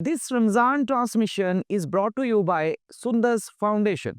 This Ramzan transmission is brought to you by Sundar's Foundation.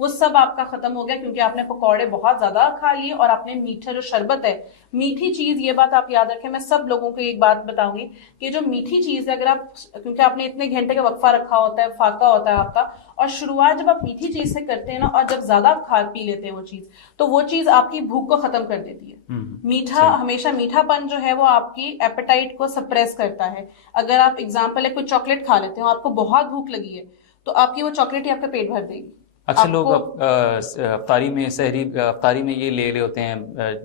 وہ سب آپ کا ختم ہو گیا کیونکہ آپ نے پکوڑے بہت زیادہ کھا لیے اور آپ نے میٹھا جو شربت ہے, میٹھی چیز, یہ بات آپ یاد رکھیں, میں سب لوگوں کو ایک بات بتاؤں گی کہ جو میٹھی چیز ہے, اگر آپ, کیونکہ آپ نے اتنے گھنٹے کا وقفہ رکھا ہوتا ہے, فاقہ ہوتا ہے آپ کا, اور شروعات جب آپ میٹھی چیز سے کرتے ہیں نا, اور جب زیادہ آپ کھا پی لیتے ہیں وہ چیز, تو وہ چیز آپ کی بھوک کو ختم کر دیتی ہے. میٹھا ہمیشہ, میٹھا پن جو ہے وہ آپ کی ایپیٹائٹ کو سپریس کرتا ہے. اگر آپ ایگزامپل ہے کوئی چاکلیٹ کھا لیتے ہیں, آپ کو بہت بھوک لگی ہے, تو آپ کی وہ چاکلیٹ ہی آپ کا پیٹ بھر دے گی. اکثر لوگ افطاری میں, سحری افطاری میں یہ لے رہے ہوتے ہیں,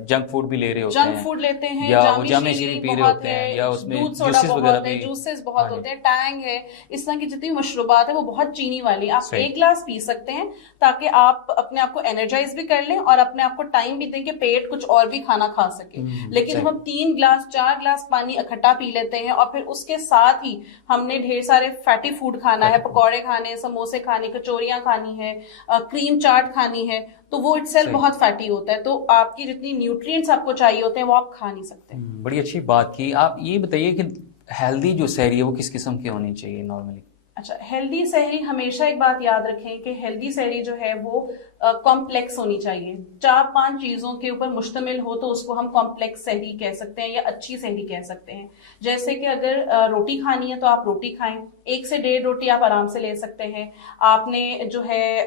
جنک فوڈ بھی لے رہے ہوتے ہیں, جنک فوڈ لیتے ہیں, یا جامع شیرین پی رہے ہوتے ہیں, یا اس میں دودھ سوڈا بہت ہے, جوسز بہت ہوتے ہیں, ٹینگ ہے, اس طرح کی جتنی مشروبات ہیں وہ بہت چینی والی. آپ ایک گلاس پی سکتے ہیں تاکہ آپ اپنے آپ کو انرجائز بھی کر لیں اور اپنے آپ کو ٹائم بھی دیں کہ پیٹ کچھ اور بھی کھانا کھا سکے. لیکن ہم 3 گلاس 4 گلاس پانی اکٹھا پی لیتے ہیں, اور پھر اس کے ساتھ ہی ہم نے ڈھیر سارے فیٹی فوڈ کھانا ہے, پکوڑے کھانے, سموسے کھانے, کچوریاں کھانی ہے, کریم چاٹ کھانی ہے, تو وہ اٹ سیلف بہت فیٹی ہوتا ہے. تو آپ کی جتنی نیوٹرینٹس آپ کو چاہیے ہوتے ہیں وہ آپ کھا نہیں سکتے. بڑی اچھی بات کی. آپ یہ بتائیے کہ ہیلدی جو سحری ہے وہ کس قسم کی ہونی چاہیے نارملی؟ اچھا, ہیلدی سحری, ہمیشہ ایک بات یاد رکھیں کہ ہیلدی سحری جو ہے وہ کمپلیکس ہونی چاہیے, 4-5 چیزوں کے اوپر مشتمل ہو تو اس کو ہم کمپلیکس سحری کہہ سکتے ہیں یا اچھی سحری کہہ سکتے ہیں. جیسے کہ اگر روٹی کھانی ہے تو آپ روٹی کھائیں, 1 سے 1.5 روٹی آپ آرام سے لے سکتے ہیں. آپ نے جو ہے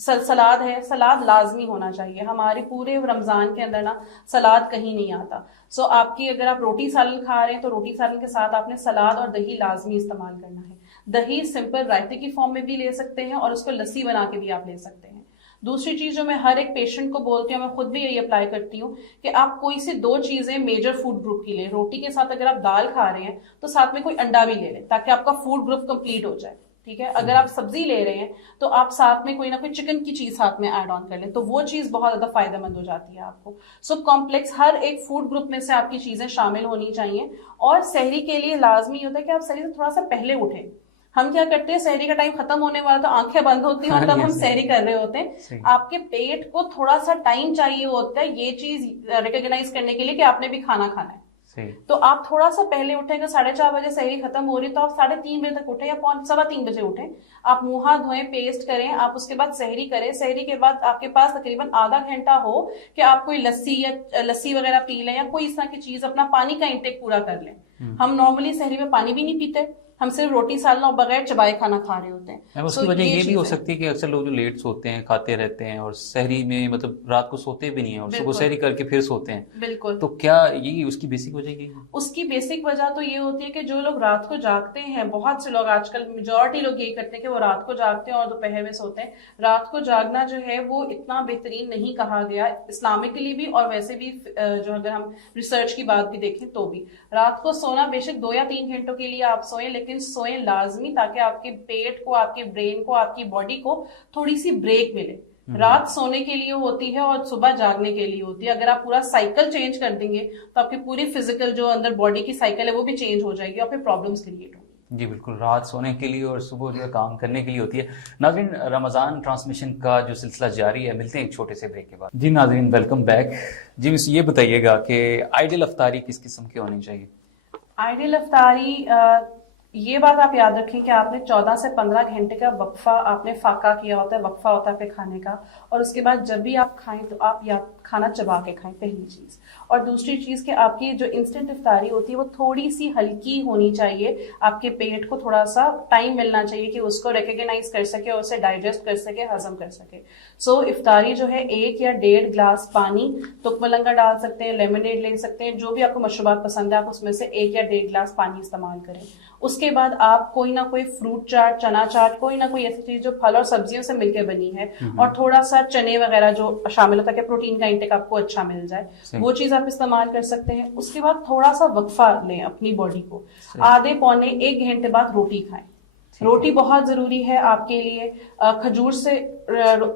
سلاد ہے, سلاد لازمی ہونا چاہیے. ہمارے پورے رمضان کے اندر نا سلاد کہیں نہیں آتا. سو آپ کی, اگر آپ روٹی سالن کھا رہے ہیں تو روٹی سالن کے ساتھ آپ نے سلاد اور دہی لازمی استعمال کرنا ہے. دہی سمپل رائتے کی فارم میں بھی لے سکتے ہیں اور اس کو لسی بنا کے بھی آپ لے سکتے ہیں. دوسری چیز جو میں ہر ایک پیشنٹ کو بولتی ہوں, میں خود بھی یہی اپلائی کرتی ہوں, کہ آپ کوئی سے 2 چیزیں میجر فوڈ گروپ کی لیں. روٹی کے ساتھ اگر آپ دال کھا رہے ہیں تو ساتھ میں کوئی انڈا بھی لے لیں تاکہ آپ کا فوڈ گروپ کمپلیٹ ہو جائے. ٹھیک ہے, اگر آپ سبزی لے رہے ہیں تو آپ ساتھ میں کوئی نہ کوئی چکن کی چیز ساتھ میں ایڈ آن کر لیں, تو وہ چیز بہت زیادہ فائدہ مند ہو جاتی ہے آپ کو. سو کمپلیکس ہر ایک فوڈ گروپ میں سے آپ کی چیزیں شامل ہونی چاہیے. اور سحری کے لیے لازمی ہوتا ہے کہ آپ سحری سے تھوڑا سا پہلے اٹھیں. ہم کیا کرتے ہیں, سحری کا ٹائم ختم ہونے والا تو آنکھیں بند ہوتی ہیں اور تب ہم سحری کر رہے ہوتے ہیں. آپ کے پیٹ کو تھوڑا سا ٹائم چاہیے ہوتا ہے یہ چیز ریکگنائز کرنے کے لیے کہ آپ نے بھی کھانا کھانا ہے. تو آپ تھوڑا سا پہلے اٹھیں, کہ 4:30 بجے سحری ختم ہو رہی ہے تو آپ 3:30 بجے تک اٹھیں یا 3:15 بجے اٹھیں. آپ منہ ہاتھ دھوئیں, پیسٹ کریں, آپ اس کے بعد سحری کریں. سحری کے بعد آپ کے پاس تقریباً آدھا گھنٹہ ہو کہ آپ کوئی لسی وغیرہ پی لیں یا کوئی اس طرح کی چیز, اپنا پانی کا انٹیک پورا کر لیں. ہم نارملی سحری میں پانی بھی نہیں پیتے, ہم صرف روٹی سالن اور بغیر چبائے کھانا کھا رہے ہوتے ہیں. اس کی وجہ یہ بھی ہو سکتی ہے کہ اکثر لوگ جو لیٹ سوتے ہیں, کھاتے رہتے ہیں, اور سحری میں مطلب رات کو سوتے بھی نہیں ہیں اور صبح سحری کر کے پھر سوتے ہیں. بالکل. تو کیا یہی اس کی بیسک وجہ یہ ہے؟ اس کی بیسک وجہ تو یہ ہوتی ہے کہ جو لوگ رات کو جاگتے ہیں, بہت سے لوگ آج کل میجورٹی لوگ یہی کرتے ہیں کہ وہ رات کو جاگتے ہیں اور دوپہر میں سوتے ہیں. رات کو جاگنا جو ہے وہ اتنا بہترین نہیں کہا گیا اسلامکلی بھی, اور ویسے بھی جو اگر ہم ریسرچ کی بات بھی دیکھیں تو بھی. رات کو سونا بے شک 2 یا 3 گھنٹوں کے لیے آپ سوئیں, لیکن سوئیں لازمی تاکہ آپ کے پیٹ کو, آپ کے برین کو, آپ کی باڈی کو تھوڑی سی بریک ملے. رات سونے کے لیے ہوتی ہے اور صبح جاگنے کے لیے ہوتی ہے. اگر آپ پورا سائیکل چینج کر دیں گے تو آپ کی پوری فزیکل جو اندر باڈی کی سائیکل ہے وہ بھی چینج ہو جائے گی اور پھر پرابلمس کریٹ ہوں گی. جی بالکل, رات سونے کے لیے اور صبح جو ہے کام کرنے کے لیے ہوتی ہے. ناظرین, رمضان ٹرانسمیشن کا جو سلسلہ جاری ہے, ملتے ہیں ایک چھوٹے سے بریک کے بعد. جی ناظرین, ویلکم بیک. جی یہ بتائیے گا کہ آئیڈیل افطاری کس قسم کی ہونی چاہیے؟ آئیڈیل افطاری, یہ بات آپ یاد رکھیں کہ آپ نے 14 سے 15 گھنٹے کا وقفہ, آپ نے فاقہ کیا ہوتا ہے, وقفہ ہوتا ہے پہ کھانے کا, اور اس کے بعد جب بھی آپ کھائیں تو آپ یا کھانا چبا کے کھائیں, پہلی چیز. اور دوسری چیز کہ آپ کی جو انسٹنٹ افطاری ہوتی ہے وہ تھوڑی سی ہلکی ہونی چاہیے. آپ کے پیٹ کو تھوڑا سا ٹائم ملنا چاہیے کہ اس کو ریکگنائز کر سکے اور اسے ڈائجسٹ کر سکے, ہضم کر سکے. سو افطاری جو ہے 1 یا 1.5 گلاس پانی, تک ملنگا ڈال سکتے ہیں, لیمنیڈ لے سکتے ہیں, جو بھی آپ کو مشروبات پسند ہے آپ اس میں سے 1 یا 1.5 گلاس پانی استعمال کریں. اس کے بعد آپ کوئی نہ کوئی فروٹ چاٹ, چنا چاٹ, کوئی نہ کوئی ایسی چیز جو پھل اور سبزیوں سے مل کے بنی ہے, اور تھوڑا سا چنے وغیرہ جو شامل ہوتا ہے کہ پروٹین کا انٹیک آپ کو اچھا مل جائے, وہ چیز آپ استعمال کر سکتے ہیں. اس کے بعد تھوڑا سا وقفہ لیں اپنی باڈی کو, آدھے پونے 1 گھنٹے بعد روٹی کھائیں. روٹی بہت ضروری ہے آپ کے لیے. کھجور سے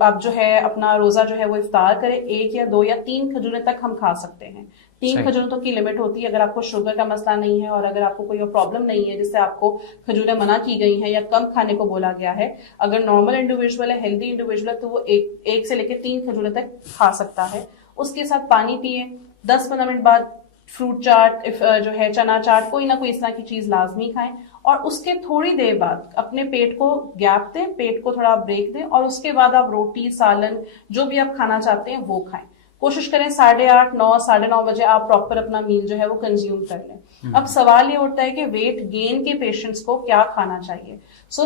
آپ جو ہے اپنا روزہ جو ہے وہ افطار کریں. 1 یا 2 یا 3 کھجوریں تک ہم کھا سکتے ہیں. 3 کھجوروں تک کی لمٹ ہوتی ہے. اگر آپ کو شوگر کا مسئلہ نہیں ہے اور اگر آپ کو کوئی پرابلم نہیں ہے جس سے آپ کو کھجوریں منع کی گئی ہیں یا کم کھانے کو بولا گیا ہے, اگر نارمل انڈیویجول ہے, ہیلدی انڈیویجول ہے, تو وہ 1 سے لے کے 3 کھجوریں تک کھا سکتا ہے. اس کے ساتھ پانی پیئے. 10-15 منٹ بعد فروٹ چاٹ جو ہے, چنا چاٹ, کوئی نہ کوئی اس طرح کی چیز لازمی کھائیں. اور اس کے تھوڑی دیر بعد اپنے پیٹ کو گیپ دیں, پیٹ کو تھوڑا بریک دیں, اور اس کے بعد آپ روٹی, سالن, جو بھی آپ کھانا چاہتے ہیں وہ کھائیں. کوشش کریں 8:30, 9, 9:30 بجے آپ پراپر اپنا میل جو ہے وہ کنزیوم کر لیں. اب سوال یہ اٹھتا ہے کہ ویٹ گین کے پیشنٹس کو کیا کھانا چاہیے. سو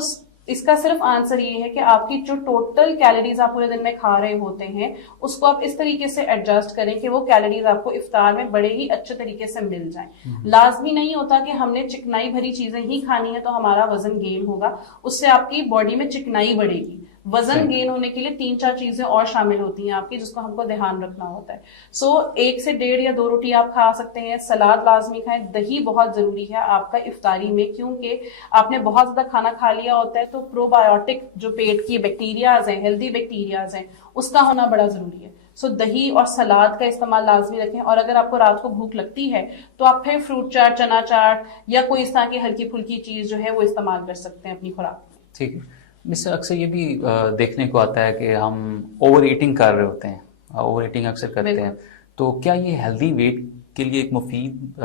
اس کا صرف آنسر یہ ہے کہ آپ کی جو ٹوٹل کیلوریز آپ پورے دن میں کھا رہے ہوتے ہیں اس کو آپ اس طریقے سے ایڈجسٹ کریں کہ وہ کیلوریز آپ کو افطار میں بڑے ہی اچھے طریقے سے مل جائیں. لازمی نہیں ہوتا کہ ہم نے چکنائی بھری چیزیں ہی کھانی ہے تو ہمارا وزن گین ہوگا, اس سے آپ کی باڈی میں چکنائی بڑھے گی. وزن گین ہونے کے لیے 3-4 چیزیں اور شامل ہوتی ہیں آپ کی, جس کو ہم کو دھیان رکھنا ہوتا ہے. سو 1 سے 1.5 یا 2 روٹی آپ کھا سکتے ہیں, سلاد لازمی کھائیں. دہی بہت ضروری ہے آپ کا افطاری میں, کیونکہ آپ نے بہت زیادہ کھانا کھا لیا ہوتا ہے تو پرو بایوٹک جو پیٹ کی بیکٹیریاز ہیں, ہیلدی بیکٹیریاز ہیں, اس کا ہونا بڑا ضروری ہے. سو دہی اور سلاد کا استعمال لازمی رکھیں. اور اگر آپ کو رات کو بھوک لگتی ہے تو آپ پھر فروٹ چاٹ, چنا چاٹ یا کوئی اس طرح کی ہلکی پھلکی چیز جو ہے وہ استعمال کر سکتے ہیں اپنی خوراک میں. ٹھیک ہے. مس اکثر یہ بھی دیکھنے کو آتا ہے کہ ہم اوور ایٹنگ کر رہے ہوتے ہیں, اوور ایٹنگ اکثر کرتے ہیں, تو کیا یہ ہیلدی ویٹ کے لیے ایک مفید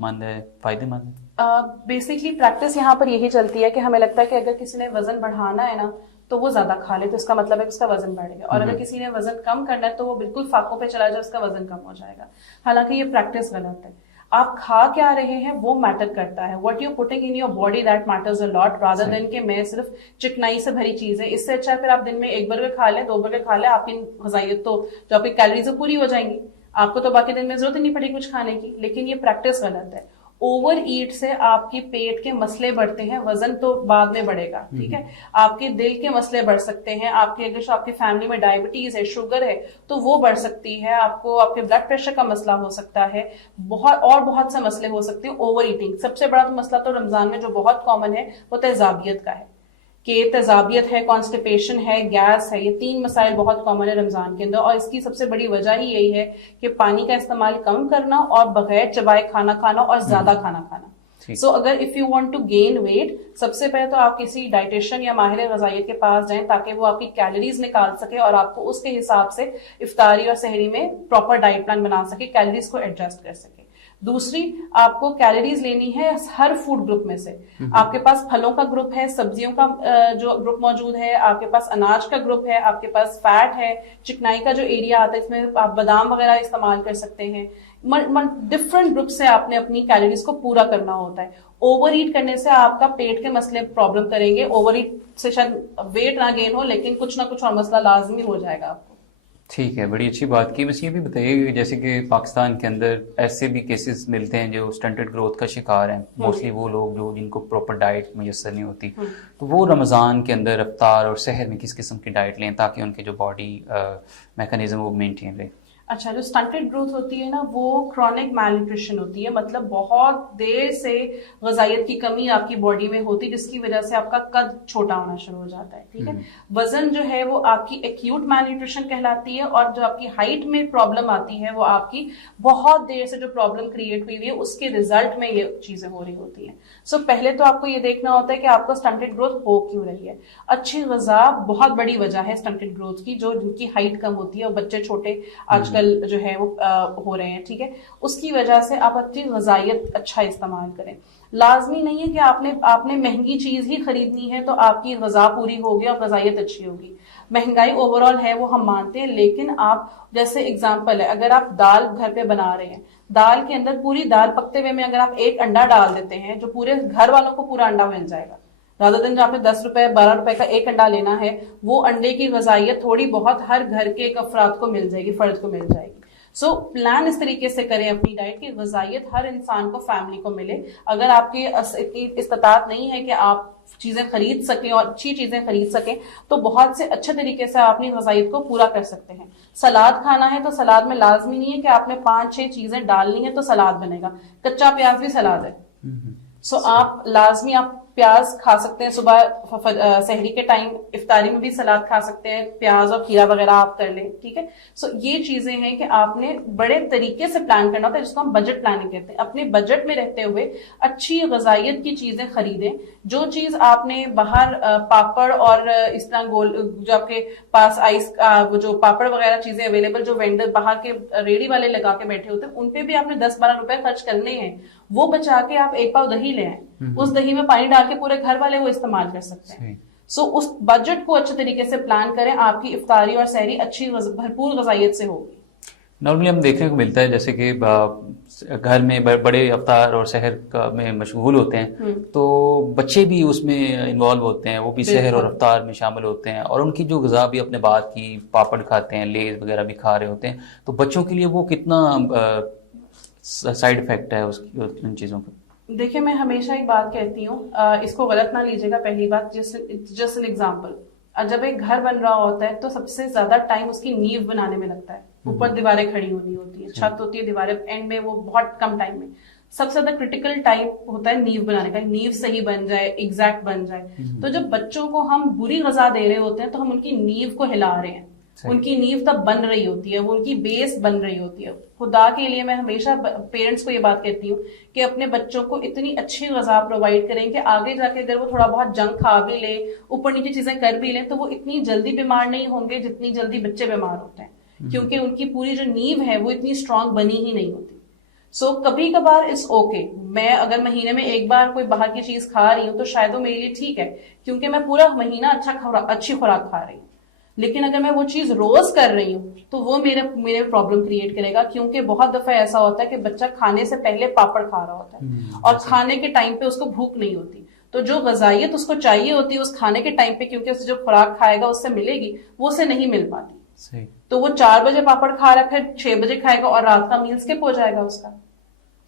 مند ہے, فائدے مند ہے؟ بیسکلی پریکٹس یہاں پر یہی چلتی ہے کہ ہمیں لگتا ہے کہ اگر کسی نے وزن بڑھانا ہے نا تو وہ زیادہ کھا لے تو اس کا مطلب ہے کہ اس کا وزن بڑھے گا, اور اگر کسی نے وزن کم کرنا ہے تو وہ بالکل فاقوں پہ چلا جائے, اس کا وزن کم ہو جائے گا. حالانکہ یہ پریکٹس غلط ہے. آپ کھا کیا رہے ہیں وہ میٹر کرتا ہے. What you putting in your body that matters a lot rather than کہ میں صرف چکنائی سے بھری چیز ہے. اس سے اچھا پھر آپ دن میں 1 برگر کھا لیں, 2 برگر کھا لیں, آپ کی غذائیت تو جو آپ کی کیلوریز پوری ہو جائیں گی, آپ کو تو باقی دن میں ضرورت نہیں پڑے کچھ کھانے کی. لیکن یہ پریکٹس غلط ہے. اوور ایٹ سے آپ کی پیٹ کے مسئلے بڑھتے ہیں, وزن تو بعد میں بڑھے گا, ٹھیک ہے. آپ کے دل کے مسئلے بڑھ سکتے ہیں, آپ کے اگر آپ کی فیملی میں ڈائبٹیز ہے, شوگر ہے تو وہ بڑھ سکتی ہے, آپ کو آپ کے بلڈ پریشر کا مسئلہ ہو سکتا ہے, بہت سے مسئلے ہو سکتے ہیں. اوور ایٹنگ سب سے بڑا تو مسئلہ تو رمضان میں جو بہت کامن ہے وہ تیزابیت کا ہے, کہ تیزابیت ہے, کانسٹیپیشن ہے, گیس ہے. یہ 3 مسائل بہت کامن ہے رمضان کے اندر, اور اس کی سب سے بڑی وجہ ہی یہی ہے کہ پانی کا استعمال کم کرنا اور بغیر چبائے کھانا کھانا اور زیادہ کھانا کھانا. سو اگر if you want to gain weight, سب سے پہلے تو آپ کسی ڈائٹیشین یا ماہر غذائیت کے پاس جائیں تاکہ وہ آپ کی کیلوریز نکال سکے اور آپ کو اس کے حساب سے افطاری اور سحری میں پراپر ڈائٹ پلان بنا سکے, کیلوریز کو ایڈجسٹ کر سکے. دوسری, آپ کو کیلوریز لینی ہے ہر فوڈ گروپ میں سے. آپ کے پاس پھلوں کا گروپ ہے, سبزیوں کا جو گروپ موجود ہے, آپ کے پاس اناج کا گروپ ہے, آپ کے پاس فیٹ ہے, چکنائی کا جو ایریا آتا ہے اس میں آپ بادام وغیرہ استعمال کر سکتے ہیں. ڈفرنٹ گروپ سے آپ نے اپنی کیلوریز کو پورا کرنا ہوتا ہے. اوور ایٹ کرنے سے آپ کا پیٹ کے مسئلے پرابلم کریں گے. اوور ایٹ سے شاید ویٹ نہ گین ہو لیکن کچھ نہ کچھ اور مسئلہ لازمی ہو جائے گا آپ کو. ٹھیک ہے, بڑی اچھی بات کی. بس یہ بھی بتائیے جیسے کہ پاکستان کے اندر ایسے بھی کیسز ملتے ہیں جو اسٹنٹڈ گروتھ کا شکار ہیں, موسٹلی وہ لوگ جو جن کو پراپر ڈائٹ میسر نہیں ہوتی, تو وہ رمضان کے اندر افطار اور سحر میں کس قسم کی ڈائٹ لیں تاکہ ان کے جو باڈی میکانزم وہ مینٹین رہے؟ اچھا, جو اسٹنٹڈ گروتھ ہوتی ہے نا وہ کرونک میل نیوٹریشن ہوتی ہے, مطلب بہت دیر سے غذائیت کی کمی آپ کی باڈی میں ہوتی ہے جس کی وجہ سے آپ کا قد چھوٹا ہونا شروع ہو جاتا ہے, ٹھیک ہے. وزن جو ہے وہ آپ کی ایکیوٹ میل نیوٹریشن کہلاتی ہے, اور جو آپ کی ہائٹ میں پرابلم آتی ہے وہ آپ کی بہت دیر سے جو پرابلم کریٹ ہوئی ہے اس کے ریزلٹ میں یہ چیزیں ہو رہی ہوتی ہیں. سو پہلے تو آپ کو یہ دیکھنا ہوتا ہے کہ آپ کو اسٹنٹڈ گروتھ ہو کیوں رہی ہے. اچھی غذا بہت بڑی وجہ ہے اسٹنٹڈ گروتھ کی, جو جن کی ہائٹ کم ہوتی ہے اور بچے چھوٹے آج کل جو ہے وہ ہو رہے ہیں, ٹھیک ہے. اس کی وجہ سے آپ اچھی غذائیت اچھا استعمال کریں. لازمی نہیں ہے کہ آپ نے مہنگی چیز ہی خریدنی ہے تو آپ کی غذا پوری ہوگی اور غذائیت اچھی ہوگی. مہنگائی اوور آل ہے وہ ہم مانتے ہیں, لیکن آپ جیسے اگزامپل ہے, اگر آپ دال گھر پہ بنا رہے ہیں, دال کے اندر پوری دال پکتے ہوئے میں اگر آپ 1 انڈا ڈال دیتے ہیں جو پورے گھر والوں کو پورا انڈا مل جائے گا, زیادہ دن جو آپ نے 10 روپے 12 روپے کا 1 انڈا لینا ہے, وہ انڈے کی غذائیت تھوڑی بہت ہر گھر کے ایک افراد کو مل جائے گی, فرد کو مل جائے گی. سو پلان اس طریقے سے کریں اپنی ڈائٹ کی غذائیت ہر انسان کو, فیملی کو ملے. اگر آپ کی اتنی استطاعت نہیں ہے کہ آپ چیزیں خرید سکیں اور اچھی چیزیں خرید سکیں تو بہت سے اچھے طریقے سے آپ اپنی غذائیت کو پورا کر سکتے ہیں. سلاد کھانا ہے تو سلاد میں لازمی نہیں ہے کہ آپ نے 5-6 چیزیں ڈالنی ہے تو سلاد بنے گا. کچا پیاز بھی سلاد ہے. سو آپ لازمی آپ پیاز کھا سکتے ہیں صبح سحری کے ٹائم, افطاری میں بھی سلاد کھا سکتے ہیں, پیاز اور کھیرا وغیرہ آپ کر لیں, ٹھیک ہے. سو یہ چیزیں ہیں کہ آپ نے بڑے طریقے سے پلان کرنا ہوتا ہے, جس کو ہم بجٹ پلاننگ کہتے ہیں. اپنے بجٹ میں رہتے ہوئے اچھی غذائیت کی چیزیں خریدیں. جو چیز آپ نے باہر پاپڑ اور اس طرح جو آپ کے پاس آئس جو پاپڑ وغیرہ چیزیں اویلیبل جو وینڈر باہر کے ریڑھی والے لگا کے بیٹھے ہوتے ہیں ان پہ بھی آپ نے 10-12 روپے خرچ کرنے ہیں, وہ بچا کے آپ ایک پاؤ دہی لے آئیں, اس دہی میں پانی ڈال کے پورے گھر والے وہ استعمال کر سکتے ہیں. سو اس بجٹ کو اچھے طریقے سے پلان کریں, آپ کی افطاری اور سحری اچھی بھرپور غذائیت سے ہوگی. نارملی ہم دیکھنے کو ملتا ہے جیسے کہ گھر میں بڑے افطار اور سحر میں مشغول ہوتے ہیں, تو بچے بھی اس میں انوالو ہوتے ہیں, وہ بھی سحر اور افطار میں شامل ہوتے ہیں, اور ان کی جو غذا بھی اپنے بات کی, پاپڑ کھاتے ہیں, لیز وغیرہ بھی کھا رہے ہوتے ہیں, تو بچوں کے لیے وہ کتنا سائیڈ افیکٹ ہے ان چیزوں کا؟ دیکھیں میں ہمیشہ ایک بات کہتی ہوں, اس کو غلط نہ لیجیے گا. پہلی بات جسٹ این ایگزامپل, جب ایک گھر بن رہا ہوتا ہے تو سب سے زیادہ ٹائم اس کی نیو بنانے میں لگتا ہے. اوپر دیواریں کھڑی ہونی ہوتی ہیں, چھت ہوتی ہے, دیواریں اینڈ میں وہ بہت کم ٹائم میں. سب سے زیادہ کرٹیکل ٹائم ہوتا ہے نیو بنانے کا, نیو صحیح بن جائے, ایگزیکٹ بن جائے. تو جب بچوں کو ہم بری غذا دے رہے ہوتے ہیں تو ہم ان کی نیو کو ہلا رہے ہیں, ان کی نیو تب بن رہی ہوتی ہے, وہ ان کی بیس بن رہی ہوتی ہے. خدا کے لیے میں ہمیشہ پیرنٹس کو یہ بات کہتی ہوں کہ اپنے بچوں کو اتنی اچھی غذا پرووائڈ کریں کہ آگے جا کے اگر وہ تھوڑا بہت جنک کھا بھی لیں, اوپر نیچے چیزیں کر بھی لیں, تو وہ اتنی جلدی بیمار نہیں ہوں گے جتنی جلدی بچے بیمار ہوتے ہیں, کیونکہ ان کی پوری جو نیو ہے وہ اتنی اسٹرانگ بنی ہی نہیں ہوتی. سو کبھی کبھار اٹس اوکے, میں اگر مہینے میں ایک بار کوئی باہر کی چیز کھا رہی ہوں تو شاید وہ میرے لیے ٹھیک ہے, کیونکہ میں پورا مہینہ اچھی خوراک کھا رہی ہوں. لیکن اگر میں وہ چیز روز کر رہی ہوں تو وہ میرے پرابلم کریٹ کرے گا, کیونکہ بہت دفعہ ایسا ہوتا ہے کہ بچہ کھانے سے پہلے پاپڑ کھا رہا ہوتا ہے اور کھانے کے ٹائم پہ اس کو بھوک نہیں ہوتی, تو جو غذائیت اس کو چاہیے ہوتی ہے اس کھانے کے ٹائم پہ, کیونکہ اسے جو خوراک کھائے گا اس سے ملے گی, وہ اسے نہیں مل پاتی. تو وہ 4 بجے پاپڑ کھا رہا, پھر 6 بجے کھائے گا اور رات کا میل اسکپ ہو جائے گا اس کا.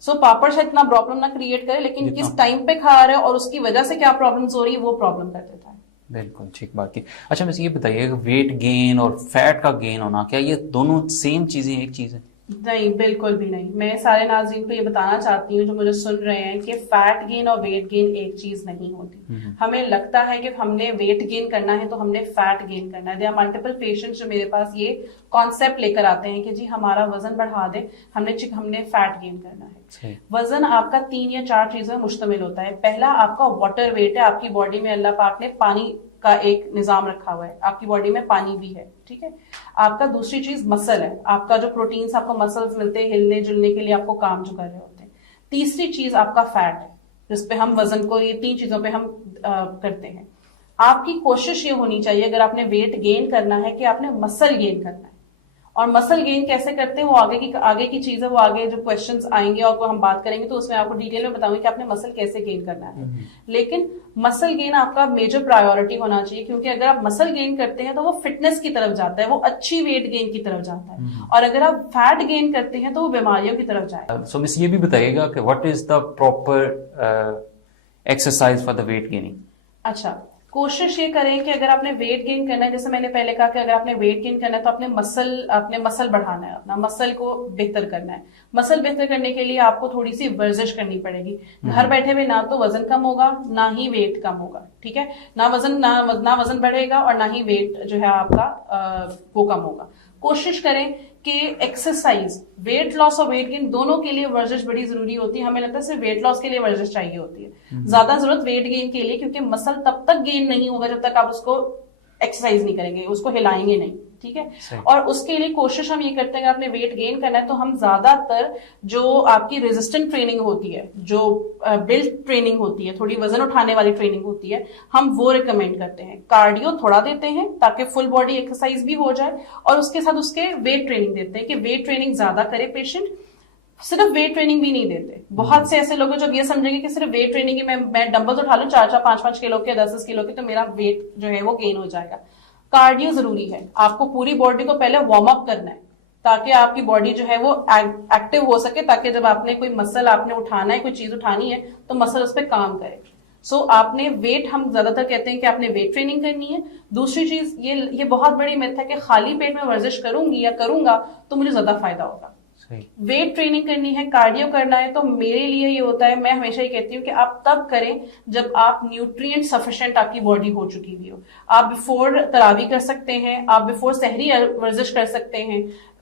سو پاپڑ سے اتنا پرابلم نہ کریٹ کرے, لیکن کس ٹائم پہ کھا رہا ہے اور اس کی وجہ سے کیا پرابلمز ہو رہی ہے وہ پرابلم کر دیتا ہے. بالکل ٹھیک بات کی. اچھا مجھے یہ بتائیے, ویٹ گین اور فیٹ کا گین ہونا, کیا یہ دونوں سیم چیزیں ایک چیز ہے؟ نہیں, بالکل بھی نہیں. میں سارے ناظرین کو یہ بتانا چاہتی ہوں جو مجھے سن رہے ہیں کہ فیٹ گین اور ویٹ گین ایک چیز نہیں ہوتی. ہمیں لگتا ہے کہ ہم نے ویٹ گین کرنا ہے تو ہم نے فیٹ گین کرنا ہے. دیر آر ملٹیپل پیشنٹس جو میرے پاس یہ کانسیپٹ لے کر آتے ہیں کہ جی ہمارا وزن بڑھا دے, ہم نے فیٹ گین کرنا ہے. وزن آپ کا 3 یا 4 چیزوں میں مشتمل ہوتا ہے. پہلا آپ کا واٹر ویٹ ہے, آپ کی باڈی میں اللہ پاک نے پانی کا ایک نظام رکھا ہوا ہے, آپ کی باڈی میں پانی بھی ہے, ٹھیک ہے. آپ کا دوسری چیز مسل ہے, آپ کا جو پروٹینز آپ کو مسلز ملتے ہیں ہلنے جلنے کے لیے آپ کو کام جو کر رہے ہوتے ہیں. تیسری چیز آپ کا فیٹ ہے, جس پہ ہم وزن کو, یہ 3 چیزوں پہ ہم کرتے ہیں. آپ کی کوشش یہ ہونی چاہیے اگر آپ نے ویٹ گین کرنا ہے کہ آپ نے مسل گین کرنا ہے. اور مسل گین کیسے کرتے ہیں وہ آگے کی چیز ہے, وہ آگے جو کوشچنز آئیں گے اور ہم بات کریں گے تو اس میں آپ کو ڈیٹیل میں بتاؤں گی کہ آپ نے مسل کیسے گین کرنا ہے. لیکن مسل گین آپ کا میجر پرائیورٹی ہونا چاہیے, کیونکہ اگر آپ مسل گین کرتے ہیں تو وہ فٹنس کی طرف جاتا ہے, وہ اچھی ویٹ گین کی طرف جاتا ہے. اور اگر آپ فیٹ گین کرتے ہیں تو وہ بیماریوں کی طرف جائے گا. سو مس یہ بھی بتائیے گا کہ what is the proper exercise for the weight gaining. اچھا, کوشش یہ کریں کہ اگر آپ نے ویٹ گین کرنا ہے, جیسے میں نے پہلے کہا کہ اگر آپ نے ویٹ گین کرنا ہے تو اپنے مسل بڑھانا ہے, اپنا مسل کو بہتر کرنا ہے. مسل بہتر کرنے کے لیے آپ کو تھوڑی سی ورزش کرنی پڑے گی. گھر بیٹھے ہوئے نہ تو وزن کم ہوگا نہ ہی ویٹ کم ہوگا, ٹھیک ہے, نہ وزن بڑھے گا اور نہ ہی ویٹ جو ہے آپ کا وہ کم ہوگا. کوشش کریں کہ ایکسرسائز, ویٹ لاس اور ویٹ گین دونوں کے لیے ورزش بڑی ضروری ہوتی ہے. ہمیں لگتا ہے صرف ویٹ لاس کے لیے ورزش چاہیے ہوتی ہے, زیادہ ضرورت ویٹ گین کے لیے, کیونکہ مسل تب تک گین نہیں ہوگا جب تک آپ اس کو ایکسرسائز نہیں کریں گے, اس کو ہلائیں گے نہیں, ٹھیک ہے. اور اس کے لیے کوشش ہم یہ کرتے ہیں کہ آپ نے ویٹ گین کرنا ہے تو ہم زیادہ تر جو آپ کی ریزسٹنٹ ٹریننگ ہوتی ہے, جو بلڈ ٹریننگ ہوتی ہے, تھوڑی وزن اٹھانے والی ٹریننگ ہوتی ہے, ہم وہ ریکمینڈ کرتے ہیں. کارڈیو تھوڑا دیتے ہیں تاکہ فل باڈی ایکسرسائز بھی ہو جائے, اور اس کے ساتھ اس کے ویٹ ٹریننگ دیتے ہیں کہ ویٹ ٹریننگ زیادہ کرے پیشنٹ. صرف ویٹ ٹریننگ بھی نہیں دیتے, بہت سے ایسے لوگ جب یہ سمجھیں گے کہ صرف ویٹ ٹریننگ میں ڈمبلز اٹھا لوں 4-4 5-5 کلو کے 10-10 کلو کے تو میرا ویٹ جو ہے وہ گین ہو جائے گا. کارڈیو ضروری ہے, آپ کو پوری باڈی کو پہلے وارم اپ کرنا ہے تاکہ آپ کی باڈی جو ہے وہ ایکٹیو ہو سکے, تاکہ جب آپ نے کوئی مسل آپ نے اٹھانا ہے, کوئی چیز اٹھانی ہے تو مسل اس پہ کام کرے. سو آپ نے ویٹ, ہم زیادہ تر کہتے ہیں کہ آپ نے ویٹ ٹریننگ کرنی ہے. دوسری چیز یہ بہت بڑی میتھ ہے کہ خالی پیٹ میں ورزش کروں گی یا کروں گا تو مجھے زیادہ فائدہ ہوگا. ویٹ ٹریننگ کرنی ہے, کارڈیو کرنا ہے, تو میرے لیے یہ ہوتا ہے, میں ہمیشہ یہ کہتی ہوں کہ آپ تب کریں جب آپ نیوٹرینٹ سفیشینٹ آپ کی باڈی ہو چکی ہوئی ہو. آپ بیفور تراویح کر سکتے ہیں, آپ بیفور سحری ورزش کر سکتے ہیں,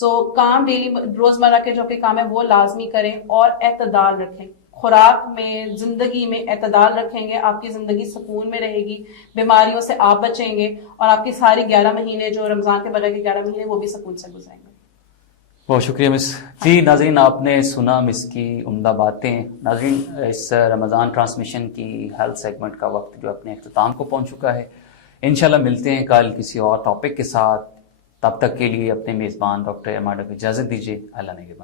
تو کام ڈیلی روزمرہ کے جو کہ کام ہے وہ لازمی کریں اور اعتدال رکھیں. خوراک میں, زندگی میں اعتدال رکھیں گے, آپ کی زندگی سکون میں رہے گی, بیماریوں سے آپ بچیں گے, اور آپ کی ساری 11 مہینے جو رمضان کے بغیر کے 11 مہینے وہ بھی سکون سے گزریں گے. بہت شکریہ مس. جی ناظرین, آپ نے سنا مس کی عمدہ باتیں. ناظرین, اس رمضان ٹرانسمیشن کی ہیلتھ سیگمنٹ کا وقت جو اپنے اختتام کو پہنچ چکا ہے. انشاءاللہ ملتے ہیں کل کسی اور ٹاپک کے ساتھ. تب تک کے لیے اپنے میزبان doctor A M R D کو اجازت دیجیے. اللہ نگہبان.